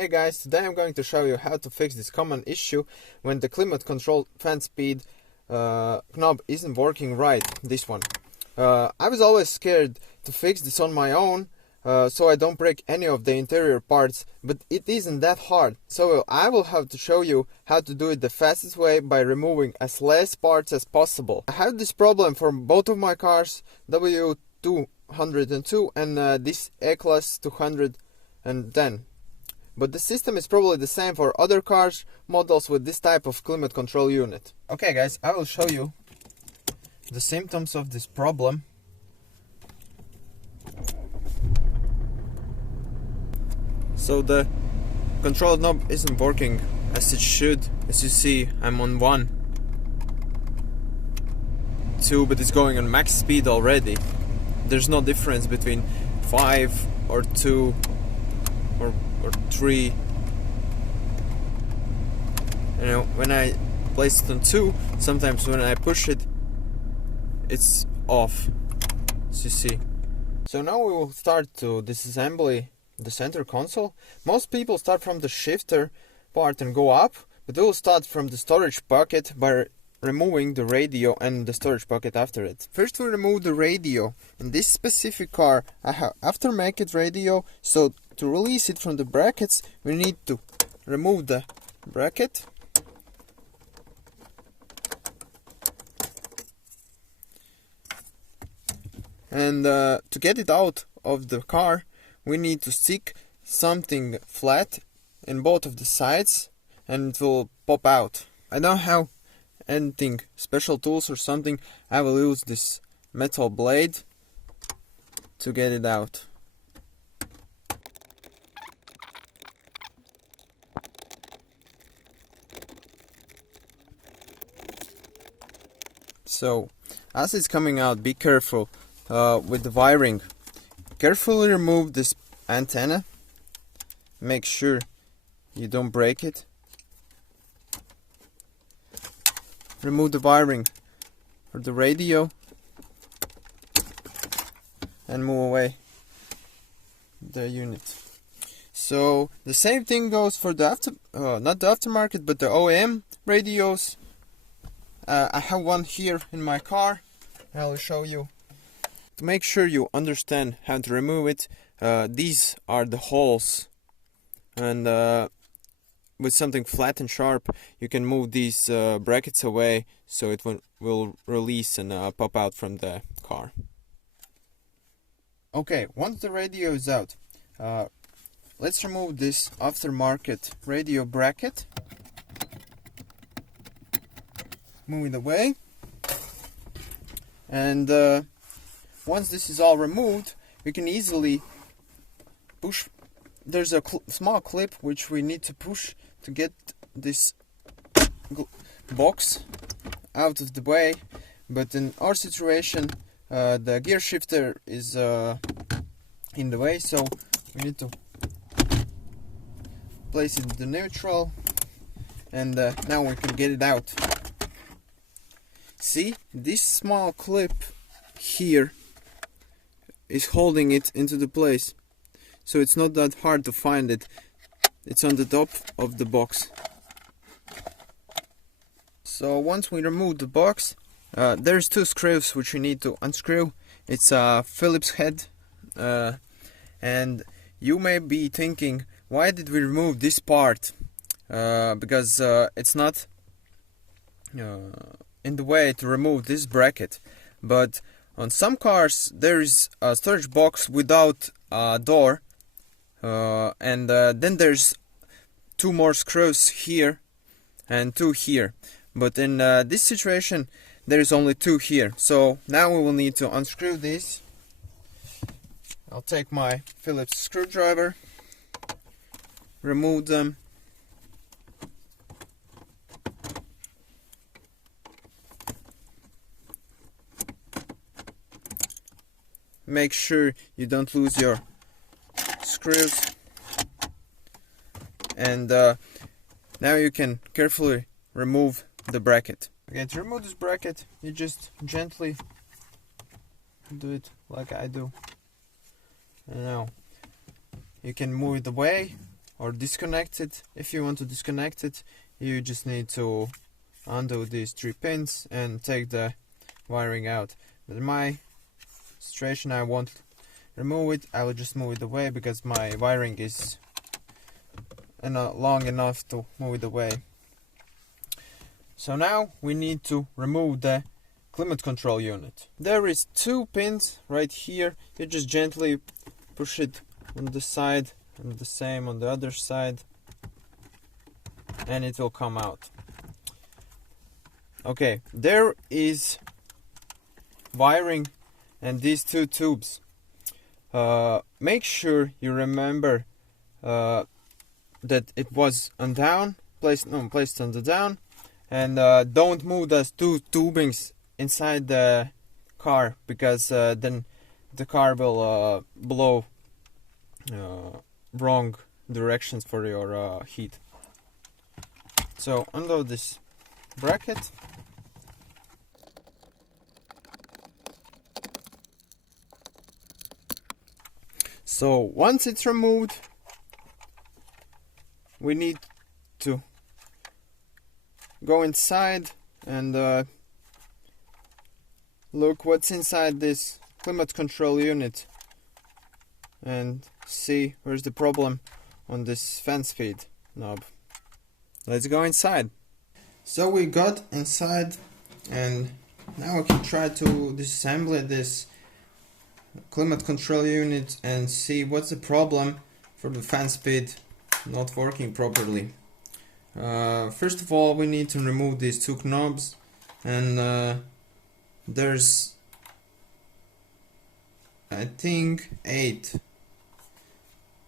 Hey guys, today I'm going to show you how to fix this common issue when the climate control fan speed knob isn't working right, this one. I was always scared to fix this on my own, so I don't break any of the interior parts, but it isn't that hard. So I will have to show you how to do it the fastest way by removing as less parts as possible. I have this problem for both of my cars, w202 and this A-Class 210. But the system is probably the same for other cars models with this type of climate control unit. Okay guys, I will show you the symptoms of this problem. So the control knob isn't working as it should. As you see, I'm on 1, 2, but it's going on max speed already. There's no difference between 5 or 2 or 3. You know, when I place it on 2, sometimes when I push it, it's off, as you see. So now we will start to disassembly the center console. Most people start from the shifter part and go up, but we will start from the storage bucket by removing the radio and the storage bucket after it. First we remove the radio. In this specific car I have aftermarket radio, so to release it from the brackets we need to remove the bracket and to get it out of the car we need to stick something flat in both of the sides and it will pop out. I don't have anything special tools or something. I will use this metal blade to get it out. So as it's coming out, be careful with the wiring. Carefully remove this antenna. Make sure you don't break it. Remove the wiring for the radio and move away the unit. So the same thing goes for the not the aftermarket but the OEM radios. I have one here in my car. I'll show you. To make sure you understand how to remove it, these are the holes, and with something flat and sharp you can move these brackets away so it will release and pop out from the car. Okay, once the radio is out, let's remove this aftermarket radio bracket. Move it away, and once this is all removed we can easily push. There's a small clip which we need to push to get this box out of the way, but in our situation the gear shifter is in the way, so we need to place it in the neutral, and now we can get it out. See, this small clip here is holding it into the place, so it's not that hard to find it. It's on the top of the box. So once we remove the box, there's 2 screws which we need to unscrew. It's a Phillips head, and you may be thinking, why did we remove this part? Because it's not in the way to remove this bracket, but on some cars there is a storage box without a door, and then there's 2 more screws here and 2 here, but in this situation there is only 2 here. So now we will need to unscrew these. I'll take my Phillips screwdriver, remove them, make sure you don't lose your screws, and now you can carefully remove the bracket. Okay, to remove this bracket you just gently do it like I do, and now you can move it away or disconnect it. If you want to disconnect it, you just need to undo these 3 pins and take the wiring out. But in my situation, I won't remove it. I will just move it away because my wiring is long enough to move it away. So now we need to remove the climate control unit. There is 2 pins right here. You just gently push it on the side and the same on the other side, and it will come out. Okay, there is wiring and these 2 tubes. Make sure you remember that it was on down, placed on the down, and don't move those 2 tubings inside the car, because then the car will blow wrong directions for your heat. So undo this bracket. So once it's removed, we need to go inside and look what's inside this climate control unit and see where's the problem on this fan speed knob. Let's go inside. So we got inside, and now we can try to disassemble this climate control unit and see what's the problem for the fan speed not working properly. First of all, we need to remove these 2 knobs, and there's, I think, 8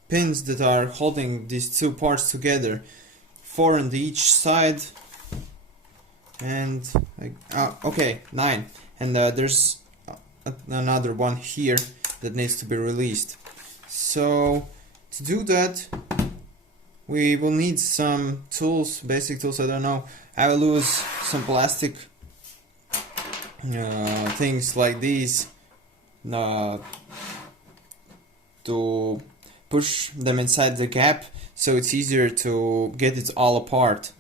pins that are holding these 2 parts together, 4 on each side, and okay, 9, and there's another one here that needs to be released. So to do that, we will need some tools, basic tools. I don't know, I will use some plastic things like these to push them inside the gap, so it's easier to get it all apart.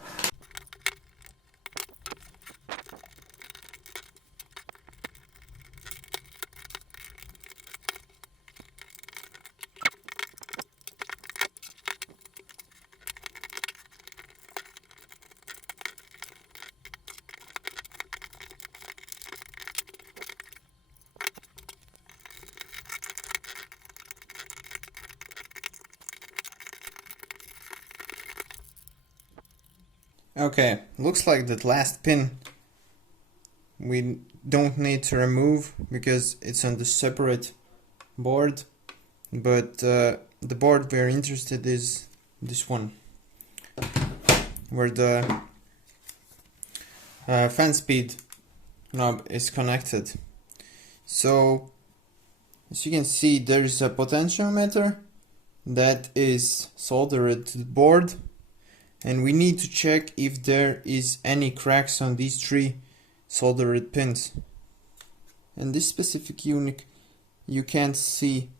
Okay, looks like that last pin we don't need to remove because it's on the separate board, but the board we're interested is this one, where the fan speed knob is connected. So as you can see, there's a potentiometer that is soldered to the board, and we need to check if there is any cracks on these 3 soldered pins. And this specific unit, you can't see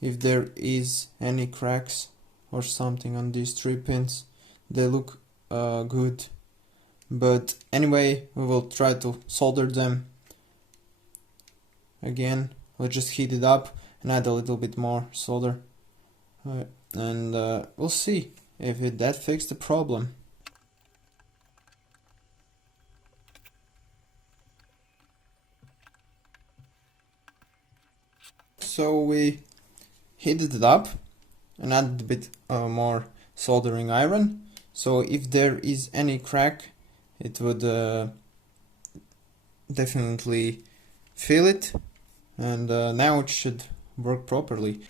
if there is any cracks or something on these 3 pins. They look good, but anyway, we will try to solder them again. We'll just heat it up and add a little bit more solder, and we'll see if that fixed the problem. So we heated it up and added a bit more soldering iron. So if there is any crack, it would definitely feel it, and now it should work properly.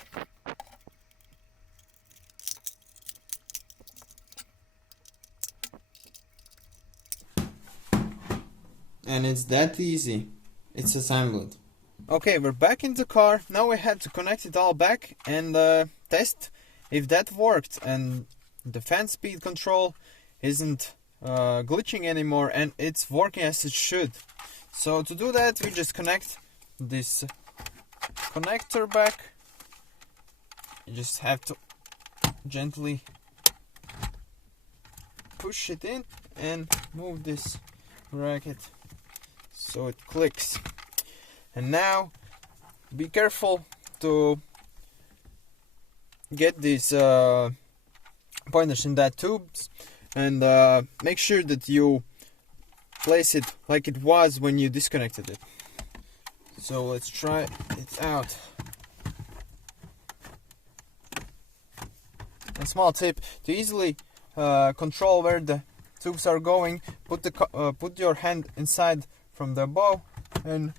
And it's that easy. It's assembled. Okay, we're back in the car. Now we had to connect it all back and test if that worked and the fan speed control isn't glitching anymore and it's working as it should. So to do that, we just connect this connector back. You just have to gently push it in and move this bracket so it clicks. And now be careful to get these pointers in that tubes, and make sure that you place it like it was when you disconnected it. So let's try it out. A small tip to easily control where the tubes are going: put your hand inside from the bow and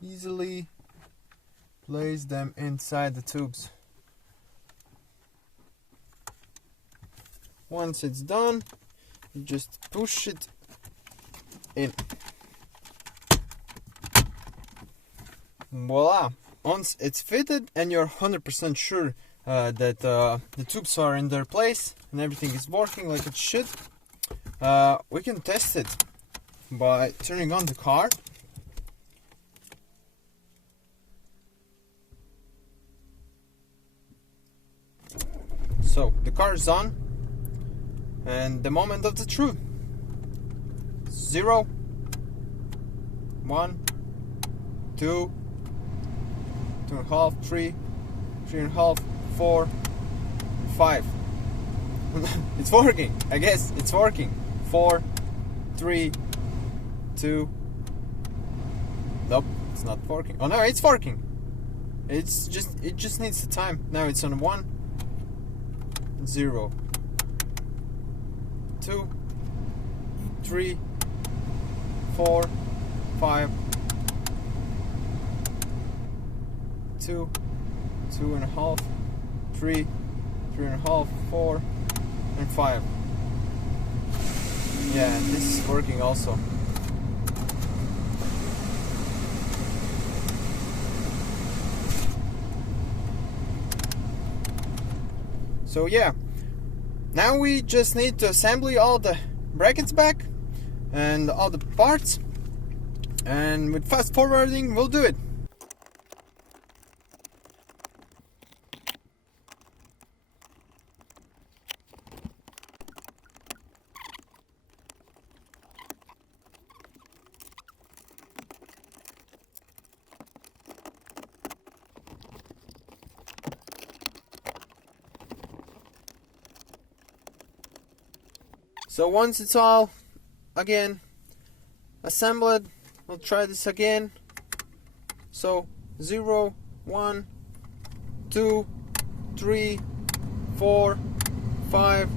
easily place them inside the tubes. Once it's done, you just push it in. Voila! Once it's fitted and you're 100% sure that the tubes are in their place and everything is working like it should, we can test it by turning on the car. So the car is on, and the moment of the truth. 0, 1, 2, 2.5, 3, 3.5, 4, 5. It's working. I guess it's working. 4, 3, 2. Nope, it's not working. Oh no, it's working. It just needs the time. Now it's on 1, 0, 2, 3, 4, 5, 2, 2.5, 3, 3.5, 4, and 5. Yeah, and this is working also. So yeah, now we just need to assemble all the brackets back and all the parts, and with fast forwarding we'll do it. So once it's all again assembled, we'll try this again. So 0, 1, 2, 3, 4, 5,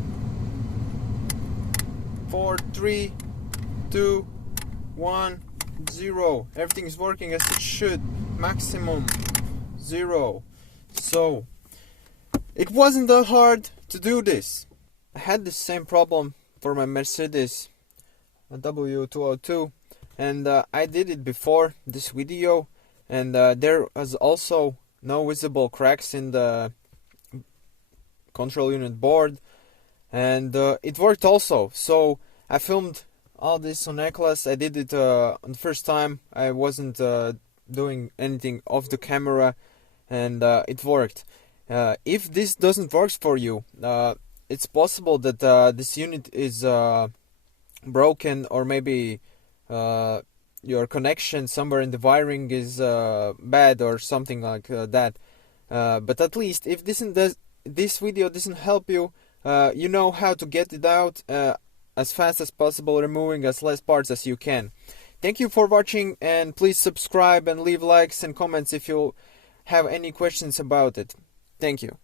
4, 3, 2, 1, 0. Everything is working as it should. Maximum 0. So it wasn't that hard to do this. I had the same problem for my Mercedes w202, and I did it before this video, and there was also no visible cracks in the control unit board, and it worked also. So I filmed all this on Necklace. I did it on the first time. I wasn't doing anything off the camera, and it worked. If this doesn't work for you, it's possible that this unit is broken, or maybe your connection somewhere in the wiring is bad or something like that. But at least if this video doesn't help you, you know how to get it out as fast as possible, removing as less parts as you can. Thank you for watching, and please subscribe and leave likes and comments if you have any questions about it. Thank you.